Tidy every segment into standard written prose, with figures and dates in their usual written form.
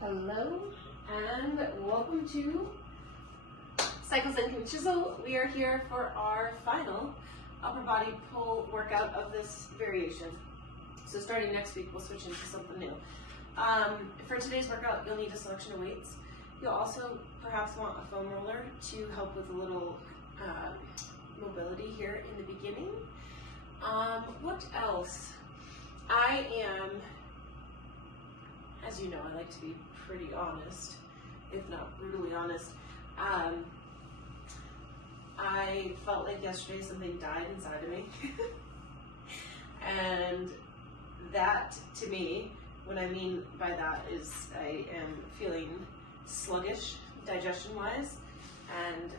Hello and welcome to Cycles and Chisel. We are here for our final upper body pull workout of this variation. So starting next week, we'll switch into something new. For today's workout, you'll need a selection of weights. You'll also perhaps want a foam roller to help with a little mobility here in the beginning. What else? I am, as you know, I like to be pretty honest, if not brutally honest. I felt like yesterday something died inside of me. And that, to me, what I mean by that is I am feeling sluggish digestion-wise, and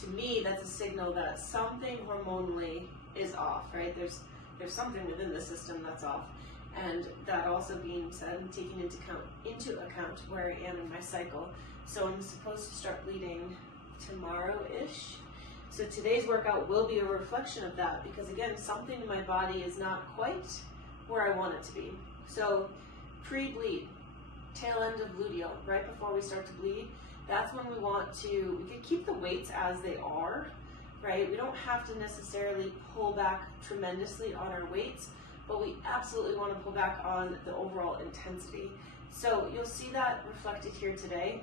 to me that's a signal that something hormonally is off, right? There's something within the system that's off. And that also being said, I'm taking into account where I am in my cycle. So I'm supposed to start bleeding tomorrow-ish. So today's workout will be a reflection of that, because again, something in my body is not quite where I want it to be. So pre-bleed, tail end of luteal, right before we start to bleed, that's when we can keep the weights as they are, right? We don't have to necessarily pull back tremendously on our weights, but we absolutely want to pull back on the overall intensity. So you'll see that reflected here today.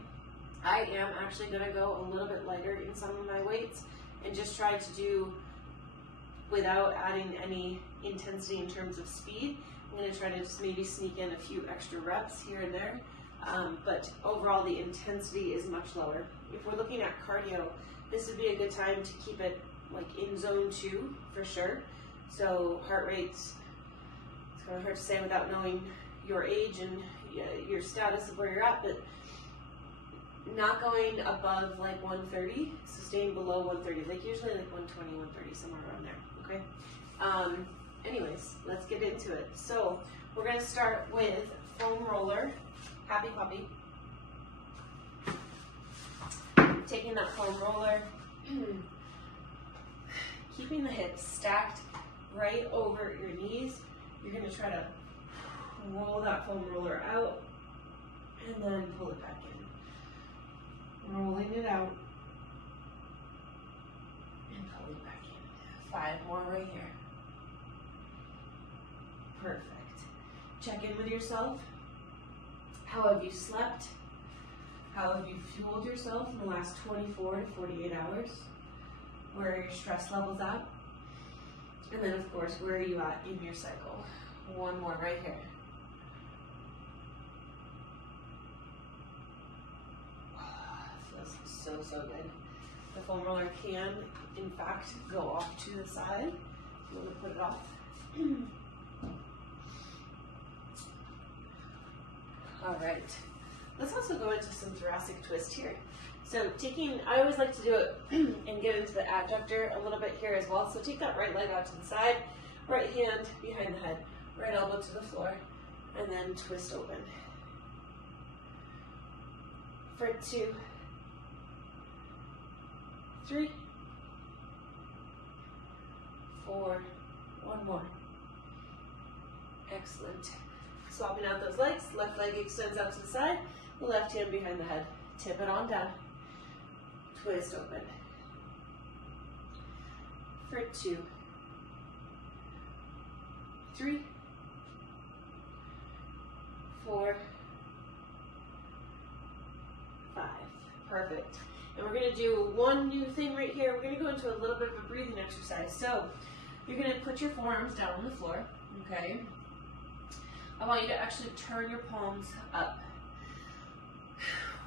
I am actually going to go a little bit lighter in some of my weights and just try to do without adding any intensity in terms of speed. I'm going to try to just maybe sneak in a few extra reps here and there, but overall the intensity is much lower. If we're looking at cardio, this would be a good time to keep it like in zone 2 for sure. So heart rates, it's kind of hard to say without knowing your age and your status of where you're at, but not going above like 130, so staying below 130, like usually like 120, 130, somewhere around there, okay? Anyways, let's get into it. So we're gonna start with foam roller, happy puppy. Taking that foam roller, keeping the hips stacked right over your knees. You're gonna try to roll that foam roller out and then pull it back in. Rolling it out and pull it back in. 5 more right here. Perfect. Check in with yourself. How have you slept? How have you fueled yourself in the last 24 to 48 hours? Where are your stress levels at? And then of course, where are you at in your cycle? 1 more right here. Feels so good. The foam roller can, in fact, go off to the side. You want to put it off. All right. Let's also go into some thoracic twist here. So I always like to do it and get into the adductor a little bit here as well. So take that right leg out to the side, right hand behind the head, right elbow to the floor, and then twist open. For 2, 3, 4, 1 more. Excellent. Swapping out those legs, left leg extends out to the side, the left hand behind the head. Tip it on down. Twist open. For 2, 3, 4, 5. Perfect. And we're going to do one new thing right here. We're going to go into a little bit of a breathing exercise. So you're going to put your forearms down on the floor, okay? I want you to actually turn your palms up.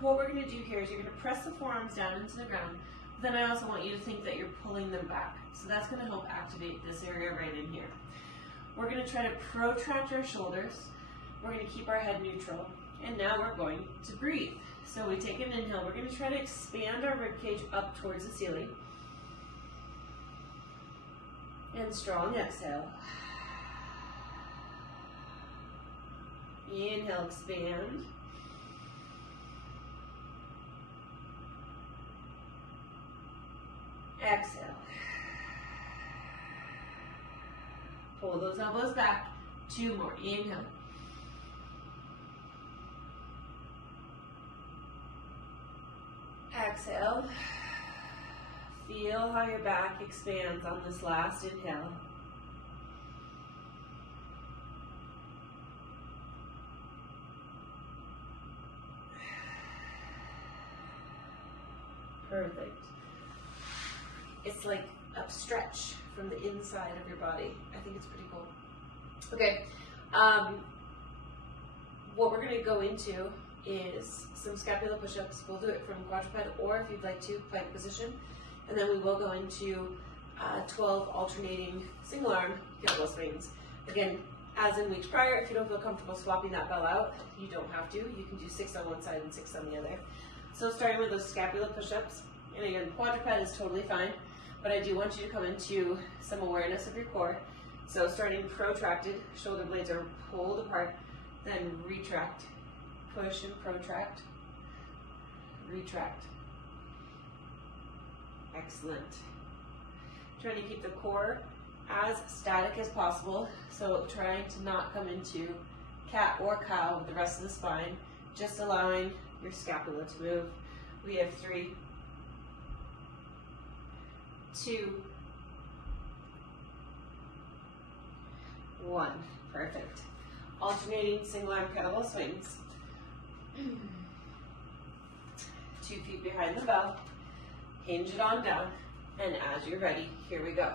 What we're going to do here is you're going to press the forearms down into the ground. Then I also want you to think that you're pulling them back. So that's going to help activate this area right in here. We're going to try to protract our shoulders. We're going to keep our head neutral. And now we're going to breathe. So we take an inhale. We're going to try to expand our ribcage up towards the ceiling. And strong exhale. Inhale, expand. Exhale. Pull those elbows back. 2 more. Inhale. exhale. Feel how your back expands on this last inhale. Perfect. It's like a stretch from the inside of your body. I think it's pretty cool. Okay, what we're going to go into is some scapular push-ups. We'll do it from quadruped, or if you'd like to, plank position. And then we will go into 12 alternating single arm kettlebell swings. Again, as in weeks prior, if you don't feel comfortable swapping that bell out, you don't have to. You can do 6 on one side and 6 on the other. So starting with those scapular push-ups, and again, quadruped is totally fine, but I do want you to come into some awareness of your core. So starting protracted, shoulder blades are pulled apart, then retract, push and protract, retract. Excellent. Trying to keep the core as static as possible, so trying to not come into cat or cow with the rest of the spine, just allowing your scapula to move. We have 3, 2, 1. Perfect. Alternating single arm kettlebell swings. 2 feet behind the bell. Hinge it on down. And as you're ready, here we go.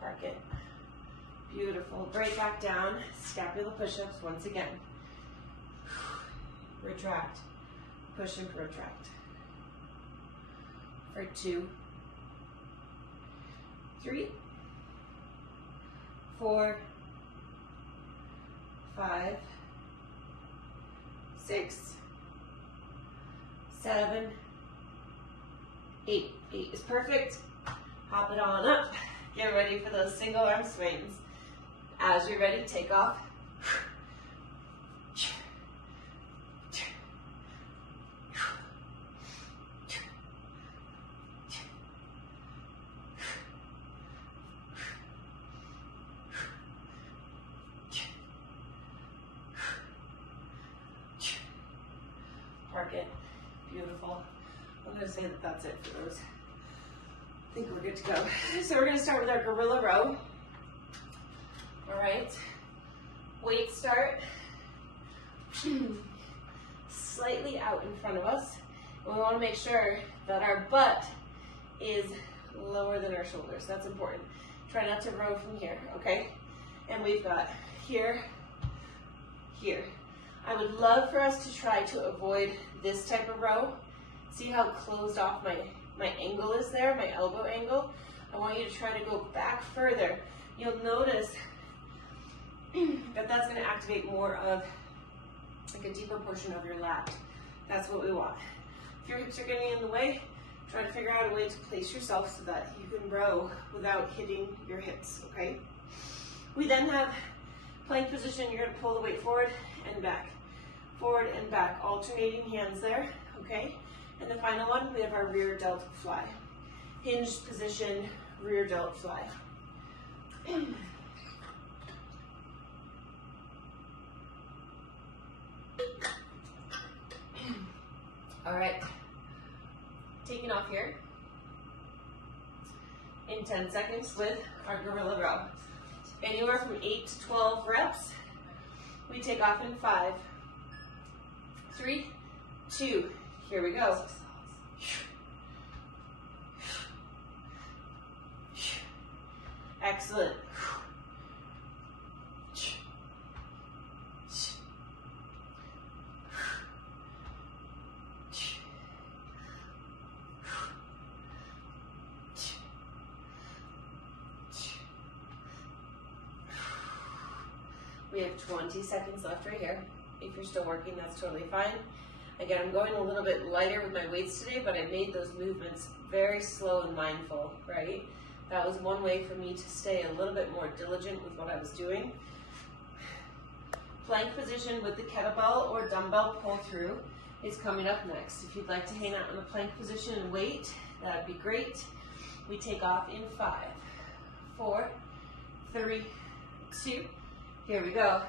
Park it. Beautiful. Break back down. Scapular push-ups once again. Retract. Push and protract. For 2, 3, 4, 5, 6, 7, 8. 8 is perfect. Hop it on up. Get ready for those single arm swings. As you're ready, take off. Park it. Beautiful. I'm going to say that that's it for those. I think we're good to go. So we're going to start with our gorilla row. All right. Weight start. Slightly out in front of us. And we want to make sure that our butt is lower than our shoulders. That's important. Try not to row from here, okay? And we've got here, here. I would love for us to try to avoid this type of row. See how closed off my angle is there, my elbow angle? I want you to try to go back further. You'll notice that that's going to activate more of like a deeper portion of your lat. That's what we want. If your hips are getting in the way, try to figure out a way to place yourself so that you can row without hitting your hips, okay? We then have plank position. You're going to pull the weight forward and back, alternating hands there, okay? And the final one, we have our rear delt fly. Hinged position, rear delt fly. All right, taking off here in 10 seconds with our gorilla row. Anywhere from 8 to 12 reps. We take off in 5, 3, 2, here we go. Excellent. We have 20 seconds left right here. If you're still working, that's totally fine. Again, I'm going a little bit lighter with my weights today, but I made those movements very slow and mindful, right? That was one way for me to stay a little bit more diligent with what I was doing. Plank position with the kettlebell or dumbbell pull through is coming up next. If you'd like to hang out in the plank position and wait, that would be great. We take off in 5, 4, 3, 2. Here we go.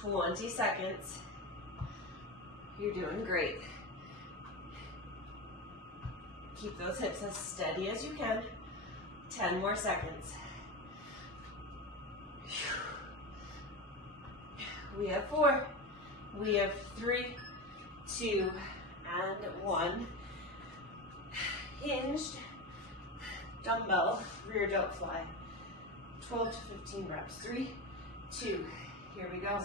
20 seconds. You're doing great. Keep those hips as steady as you can. 10 more seconds. We have 4. We have 3, 2, and 1. Hinged dumbbell rear delt fly. 12 to 15 reps. 3, 2. Here we go.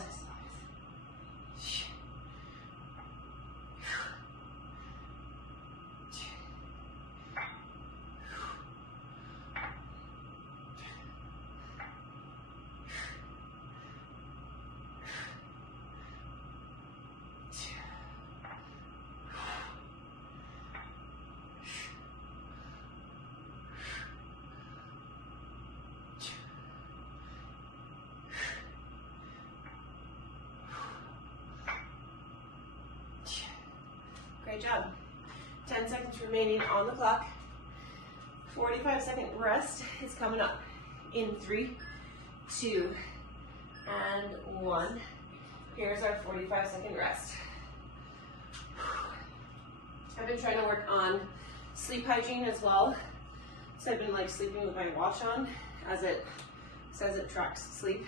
'Great job. 10 seconds remaining on the clock. 45-second rest is coming up in 3, 2, and 1. Here's our 45-second rest. I've been trying to work on sleep hygiene as well. So I've been sleeping with my watch on, as it says it tracks sleep.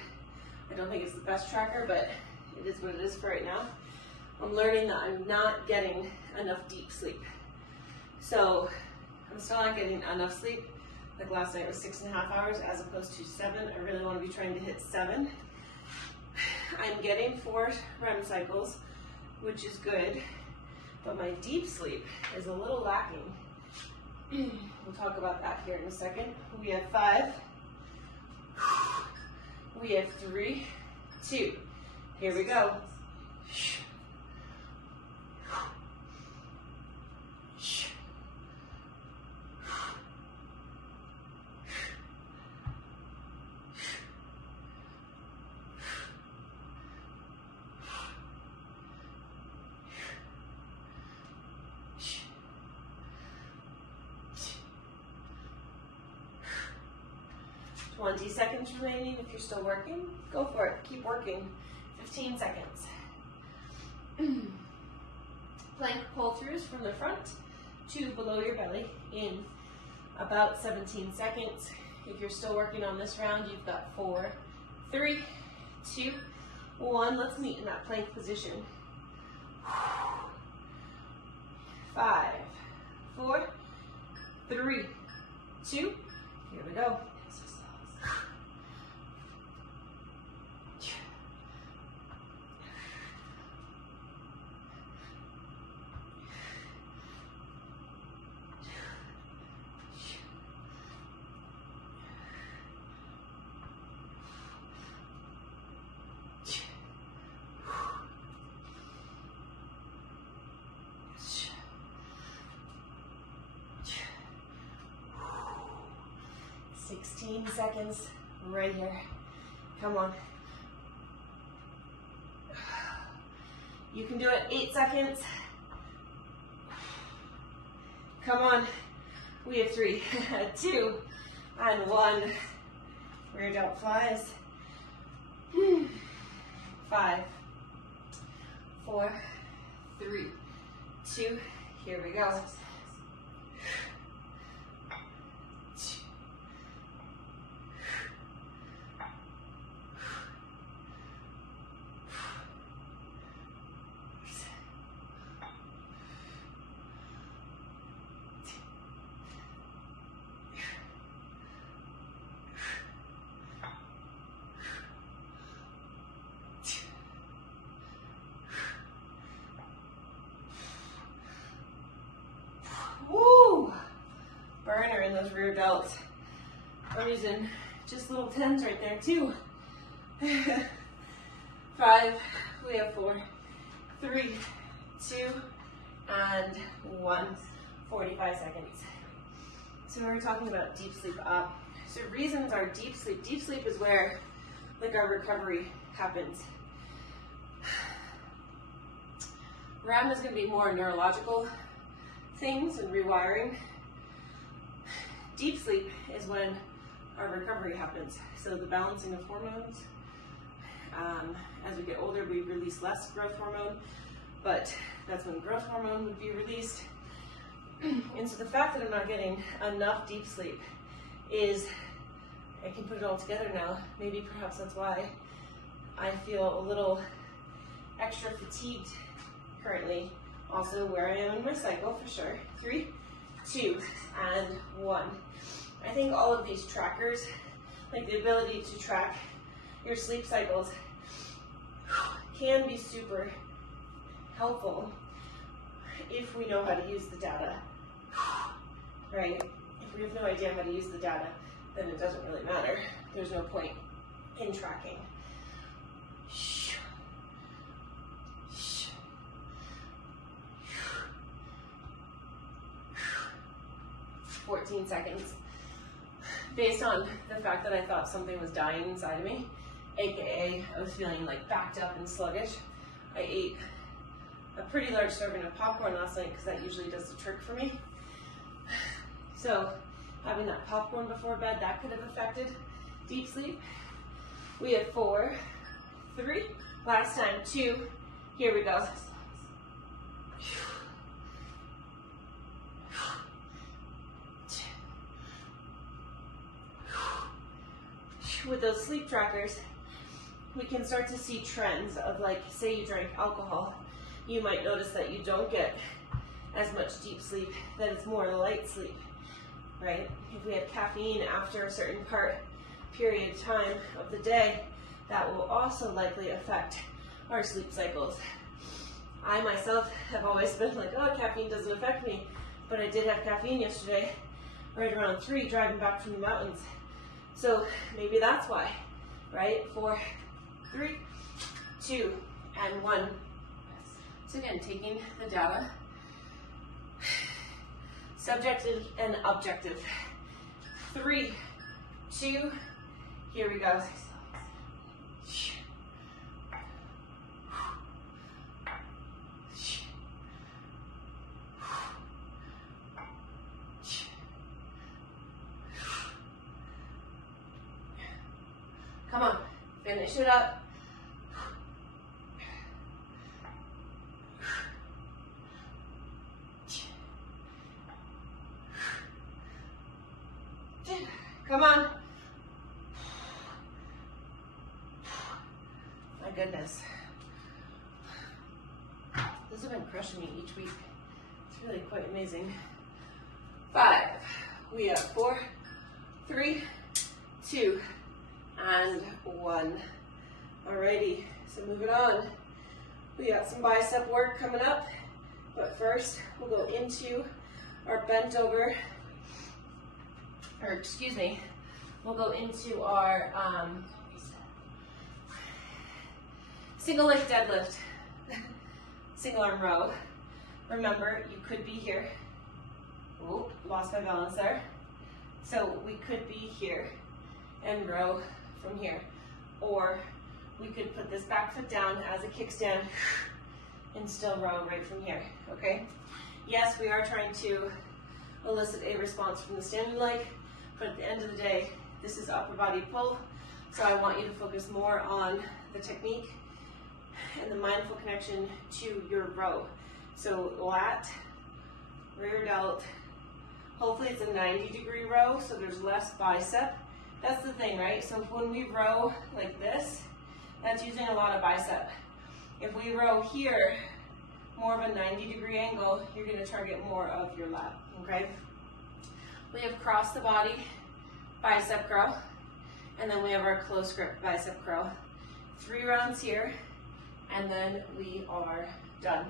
I don't think it's the best tracker, but it is what it is for right now. I'm learning that I'm not getting enough deep sleep. So I'm still not getting enough sleep. Like last night was 6.5 hours as opposed to 7. I really want to be trying to hit 7. I'm getting 4 REM cycles, which is good, but my deep sleep is a little lacking. We'll talk about that here in a second. We have 5. We have 3, 2. Here we go. 20 seconds remaining. If you're still working, go for it. Keep working. 15 seconds. Plank pull-throughs from the front to below your belly in about 17 seconds. If you're still working on this round, you've got 4, 3, 2, 1. Let's meet in that plank position. 5, 4, 3, 2. Here we go. 16 seconds right here. Come on. You can do it. 8 seconds. Come on. We have 3, 2, and 1. Rear delt flies. 5, 4, 3, 2. Here we go. 10 delts. I'm using just little 10s right there too. 5, we have 4, 3, 2, and 1. 45 seconds. So we're talking about deep sleep. So reasons are deep sleep. Deep sleep is where like our recovery happens. REM is going to be more neurological things and rewiring. Deep sleep is when our recovery happens. So the balancing of hormones. As we get older, we release less growth hormone, but that's when growth hormone would be released. And so the fact that I'm not getting enough deep sleep is, I can put it all together now. Maybe perhaps that's why I feel a little extra fatigued currently. Also where I am in my cycle for sure. 3, 2, and 1. I think all of these trackers, like the ability to track your sleep cycles, can be super helpful if we know how to use the data, right? If we have no idea how to use the data, then it doesn't really matter. There's no point in tracking. 14 seconds. Based on the fact that I thought something was dying inside of me, aka I was feeling like backed up and sluggish, I ate a pretty large serving of popcorn last night because that usually does the trick for me. So having that popcorn before bed, that could have affected deep sleep. We have 4, 3, last time, 2, here we go. With those sleep trackers, we can start to see trends of, like, say you drank alcohol, you might notice that you don't get as much deep sleep, that it's more light sleep, right? If we have caffeine after a certain period time of the day, that will also likely affect our sleep cycles. I myself have always been like, oh, caffeine doesn't affect me, but I did have caffeine yesterday, right around 3, driving back from the mountains. So maybe that's why, right? 4, 3, 2, and 1. So again, taking the data, subjective and objective. 3, 2, here we go. Come on, finish it up. Come on. My goodness. Those have been crushing me each week. It's really quite amazing. 5. We have 4, 3, 2, and 1. Alrighty, so moving on. We got some bicep work coming up, but first we'll go into our bent over, we'll go into our single leg deadlift, single arm row. Remember, you could be here. Ooh, lost my balance there. So we could be here and row from here, or we could put this back foot down as a kickstand and still row right from here, okay? Yes, we are trying to elicit a response from the standing leg, but at the end of the day, this is upper body pull, so I want you to focus more on the technique and the mindful connection to your row. So lat, rear delt, hopefully it's a 90-degree row, so there's less bicep. That's the thing, right? So when we row like this, that's using a lot of bicep. If we row here, more of a 90-degree angle, you're going to target more of your lat, okay? We have cross the body bicep curl, and then we have our close grip bicep curl. 3 rounds here, and then we are done.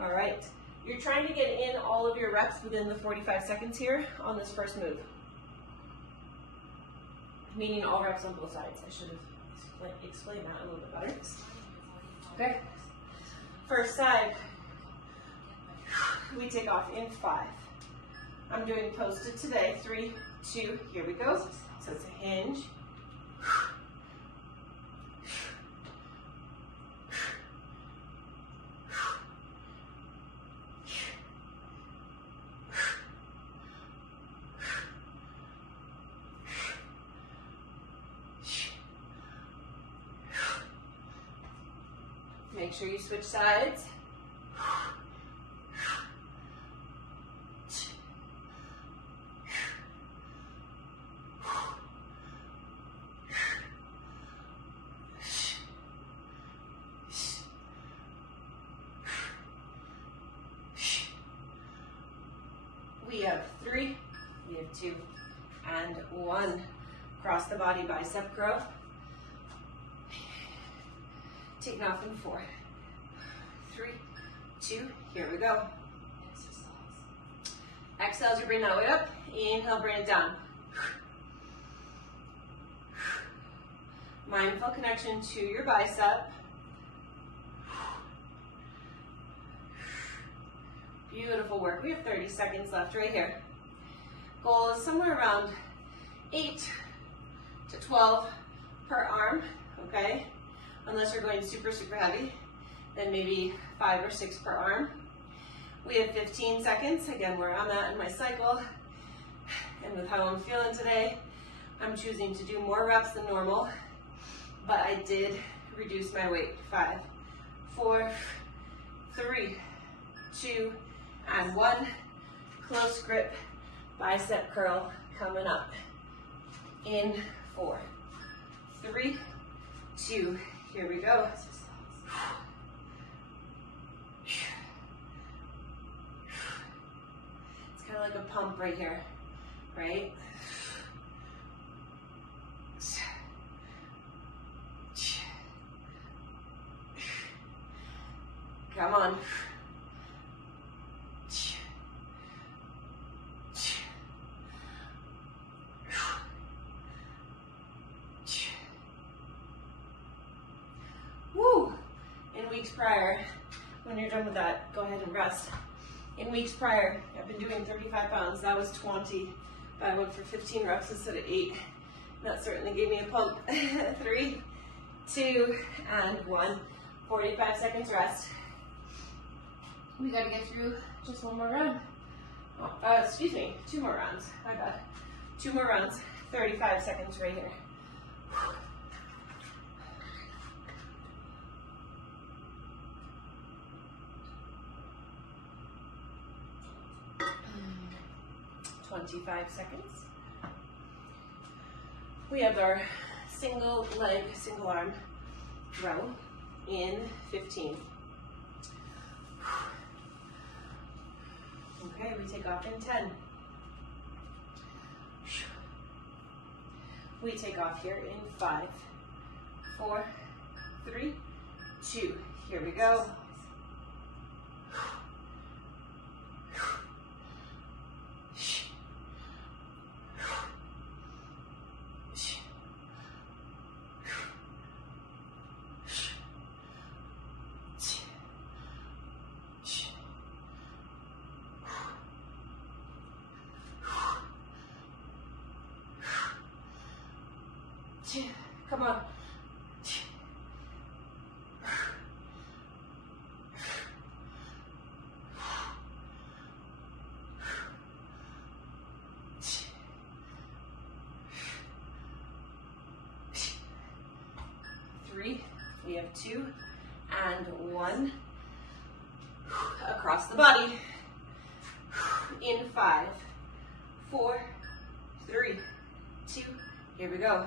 All right, you're trying to get in all of your reps within the 45 seconds here on this first move. meaning all reps on both sides. I should have explained that a little bit better. Okay, first side, we take off in 5. I'm doing posted today, 3, 2, here we go. So it's a hinge. Make sure you switch sides. We have 3, we have 2, and 1. Cross the body, bicep curl. Taking off in 4, 3, 2, here we go. Exhale as you bring that weight up. Inhale, bring it down. Mindful connection to your bicep. Beautiful work. We have 30 seconds left right here. Goal is somewhere around 8 to 12 per arm, okay? Unless you're going super, super heavy, then maybe 5 or 6 per arm. We have 15 seconds. Again, where I'm at in my cycle and with how I'm feeling today, I'm choosing to do more reps than normal, but I did reduce my weight. 5, 4, 3, 2, and 1. Close grip, bicep curl coming up. In 4, 3, 2, here we go. It's kind of like a pump right here, right? Come on. Woo! In weeks prior, when you're done with that, go ahead and rest. In weeks prior, I've been doing 35 pounds. That was 20. I went for 15 reps instead of 8. That certainly gave me a pump. 3, 2, and 1. 45 seconds rest. We gotta get through just one more round. Excuse me, 2 more rounds. My bad. 2 more rounds. 35 seconds right here. 25 seconds. We have our single leg, single arm row in 15. Okay, we take off in 10. We take off here in 5, 4, 3, 2. Here we go. Come on. Three, we have 2 and 1. Across the body. In 5, 4, 3, 2, here we go.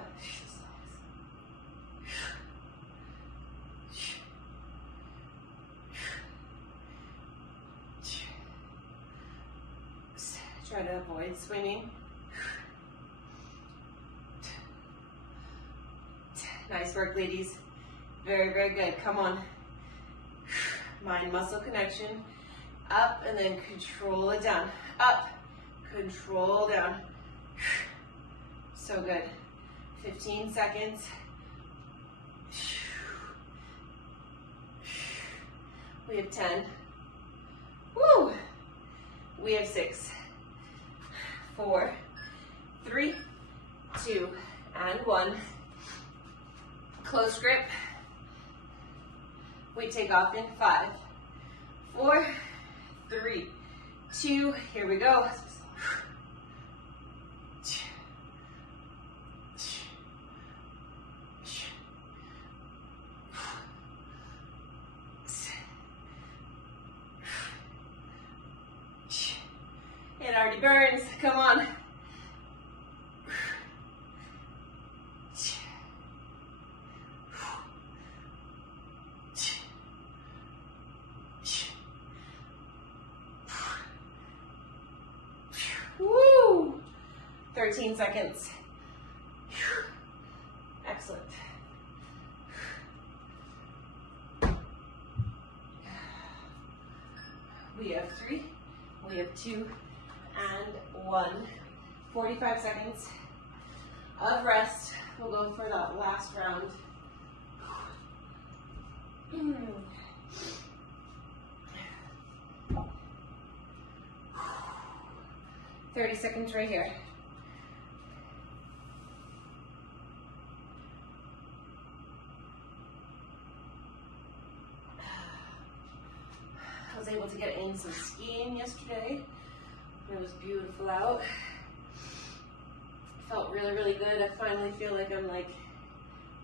Try to avoid swimming. Nice work, ladies. Very, very good. Come on. Mind-muscle connection. Up and then control it down. Up, control down. So good. 15 seconds. We have 10. Woo! We have 6, 4, 3, 2, and 1. Close grip. We take off in 5, 4, 3, 2, here we go. It already burns, come on. Woo! 13 seconds. Excellent. We have 3, we have 2, and 1. 45 seconds of rest. We'll go for that last round. 30 seconds right here. I was able to get in some skiing yesterday. It was beautiful out. Felt really, really good. I finally feel like I'm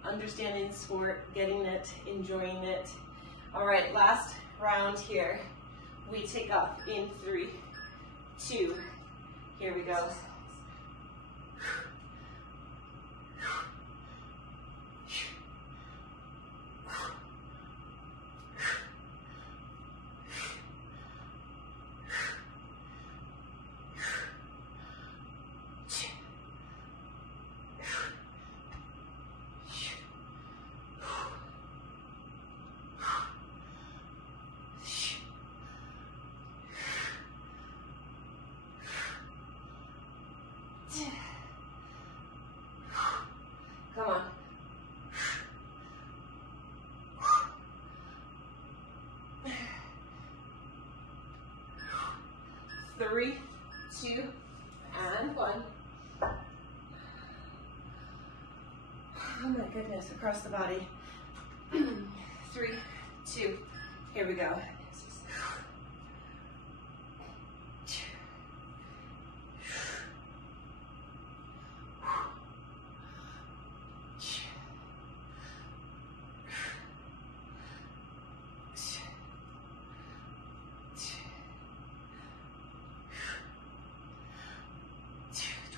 understanding sport, getting it, enjoying it. All right, last round here. We take off in 3, 2, here we go. Come on. 3, 2, and 1. Oh my goodness, across the body. 3, 2, here we go.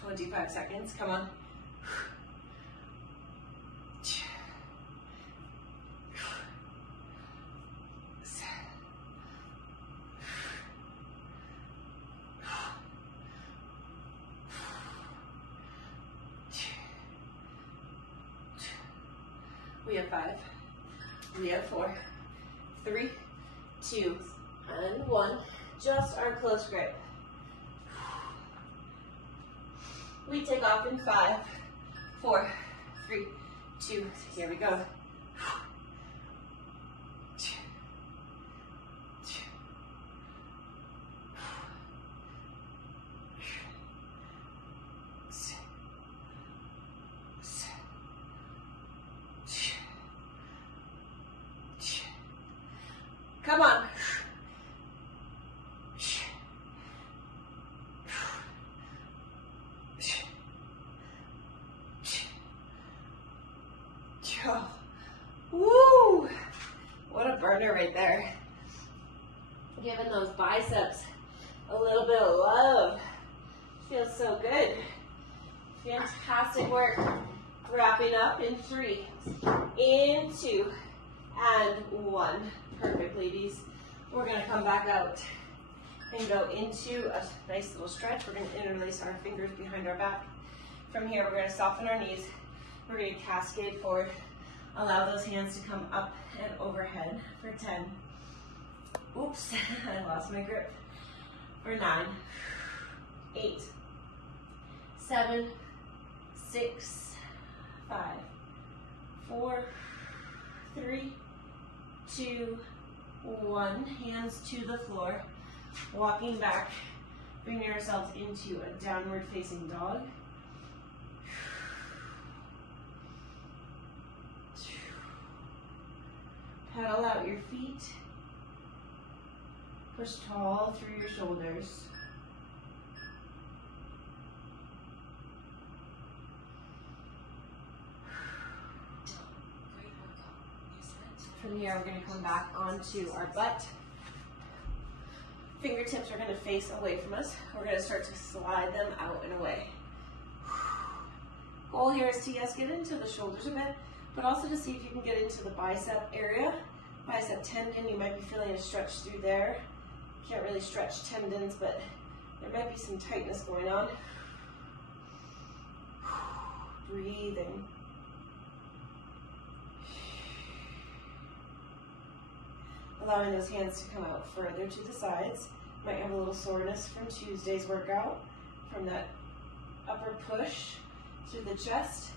25 seconds, come on. We have 5, we have 4, 3, 2, and 1. Just our close grip. We take off in 5, 4, 3, 2, here we go. Come on. Woo! What a burner right there. Giving those biceps a little bit of love. Feels so good. Fantastic work. Wrapping up in 3, in 2, and 1. Perfect, ladies. We're gonna come back out and go into a nice little stretch. We're gonna interlace our fingers behind our back. From here, we're gonna soften our knees. We're gonna cascade forward. Allow those hands to come up and overhead for 10. Oops, I lost my grip. For 9, 8, 7, 6, 5, 4, 3, 2, 1. Hands to the floor. Walking back, bring yourselves into a downward facing dog. Pedal out your feet. Push tall through your shoulders. From here, we're going to come back onto our butt. Fingertips are going to face away from us. We're going to start to slide them out and away. Goal here is to, yes, get into the shoulders a bit, but also to see if you can get into the bicep area. Bicep tendon, you might be feeling a stretch through there. Can't really stretch tendons, but there might be some tightness going on. Breathing. Allowing those hands to come out further to the sides. Might have a little soreness from Tuesday's workout, from that upper push through the chest.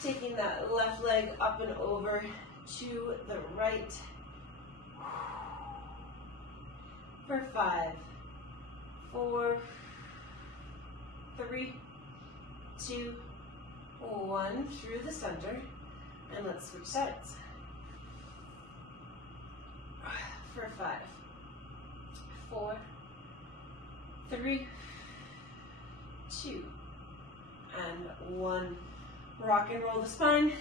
Taking that left leg up and over to the right. For 5, 4, 3, 2, 1, through the center, and let's switch sides. For 5, 4, 3, 2, and 1. Rock and roll the spine.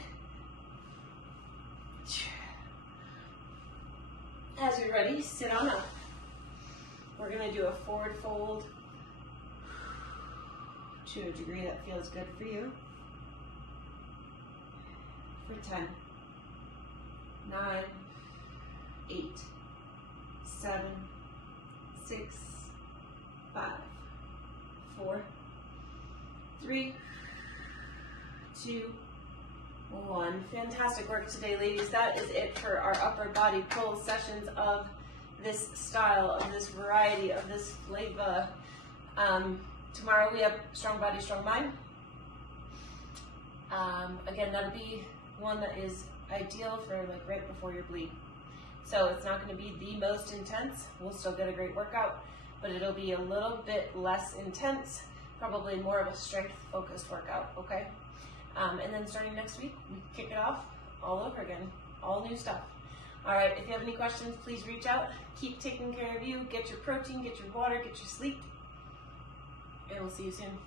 As you're ready, sit on up. We're going to do a forward fold to a degree that feels good for you. For 10, 9, 8, 7, 6, 5, 4, 3, 2, 1. Fantastic work today, ladies. That is it for our upper body pull sessions of this style, of this variety, of this flavor. Tomorrow we have strong body, strong mind. Again, that'll be one that is ideal for like right before your bleed. So it's not going to be the most intense. We'll still get a great workout, but it'll be a little bit less intense, probably more of a strength-focused workout, okay? And then starting next week, we kick it off all over again, all new stuff. All right, if you have any questions, please reach out. Keep taking care of you. Get your protein, get your water, get your sleep, and we'll see you soon.